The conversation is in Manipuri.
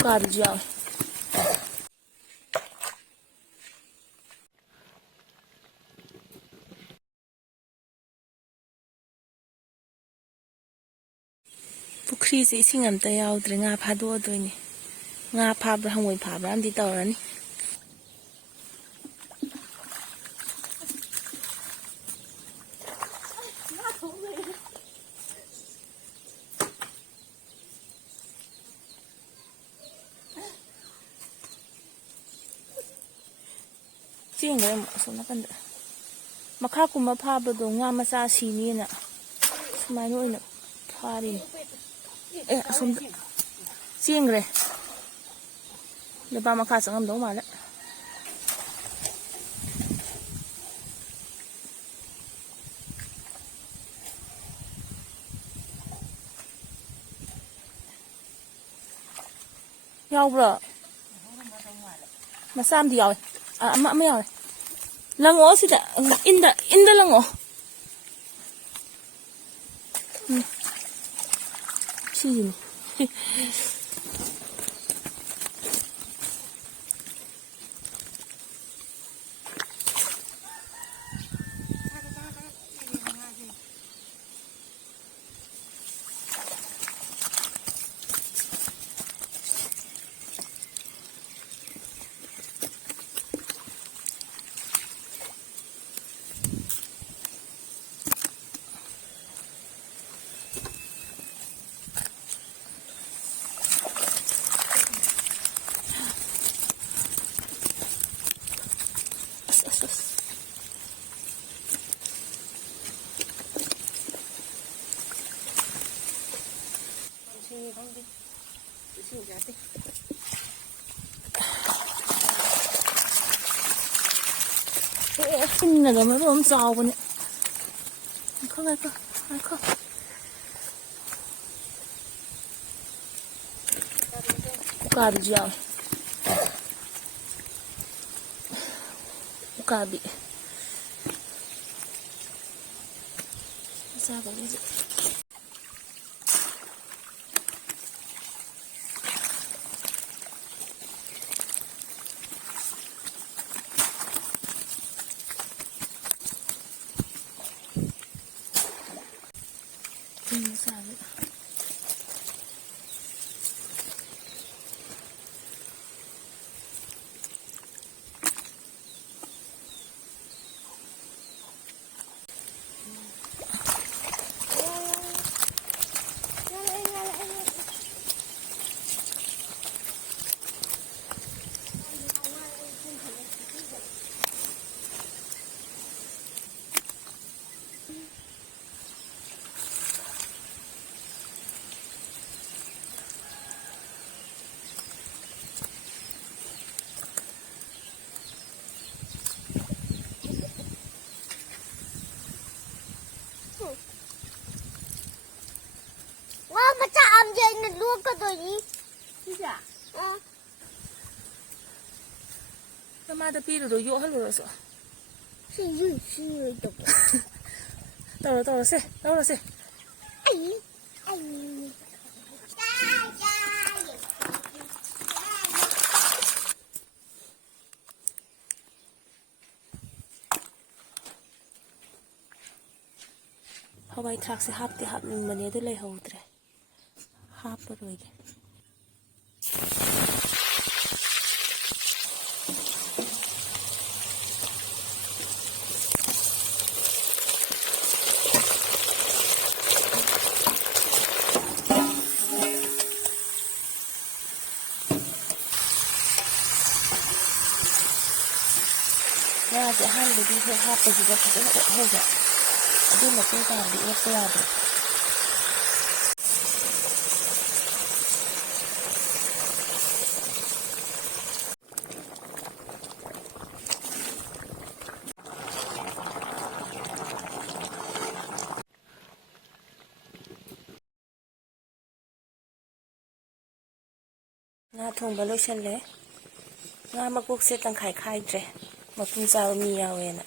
ꯎꯀꯥꯕꯤꯁꯨ ꯌꯥꯎꯋꯦ ꯄꯨꯈ꯭ꯔꯤꯁꯦ ꯏꯁꯤꯡ ꯑꯝꯇ ꯌꯥꯎꯗ꯭ꯔꯦ ꯉꯥ ꯐꯥꯗꯣꯛꯑꯗꯣꯏꯅꯦ ꯉꯥ ꯐꯥꯕ꯭ꯔꯥ ꯍꯪꯉꯣꯏ ꯐꯥꯕ꯭ꯔꯥ ꯑꯃꯗꯤ ꯇꯧꯔꯅꯤ ꯆꯦꯡꯈ꯭ꯔꯦ ꯑꯃꯨꯛ ꯑꯁꯣꯝ ꯅꯥꯀꯟꯗ ꯃꯈꯥ ꯀꯨꯝꯕ ꯐꯥꯕꯗꯣ ꯉꯥ ꯃꯆꯥ ꯁꯤꯅꯤꯅ ꯁꯨꯃꯥꯏꯅ ꯑꯣꯏꯅ ꯐꯥꯔꯤꯅꯤ ꯑꯁꯣꯝꯗ ꯆꯦꯡꯈ꯭ꯔꯦ ꯂꯩꯕꯥꯛ ꯃꯈꯥ ꯆꯪꯉꯝꯗꯧ ꯃꯥꯜꯂꯦ ꯌꯥꯎꯕ꯭ꯔꯣ ꯃꯆꯥ ꯑꯃꯗꯤ ꯌꯥꯎꯋꯦ ꯑꯃ ꯌꯥꯎꯋꯦ ꯂꯪꯉꯛꯑꯣ ꯁꯤꯗ ꯏꯟꯗ ꯂꯪꯉꯛꯑꯣ ꯁꯤꯒꯤꯅꯤ ꯏꯟꯅꯒ ꯃꯔꯣꯝ ꯆꯥꯎꯕꯅꯦ ꯉꯥꯏꯈꯣ ꯎꯀꯥꯕꯤꯁꯨ ꯌꯥꯎꯋꯦ ꯎꯀꯥꯕꯤ ꯃꯆꯥꯒꯩꯁꯦ ꯃꯆꯥꯒꯩ Mama amca ini dua katanya. Iya. Mama piro yo haloroso. Sih itu. Toro se. Ai. Hawai thrakse hapningbane adu leihowdre. Haparoige. Ngaze ahanbadi hapagida fazana ohoga adu matun kandi ootpa yadre nga thongba loisale nga makokse tangkhai khaidre mapun chawa mi yawena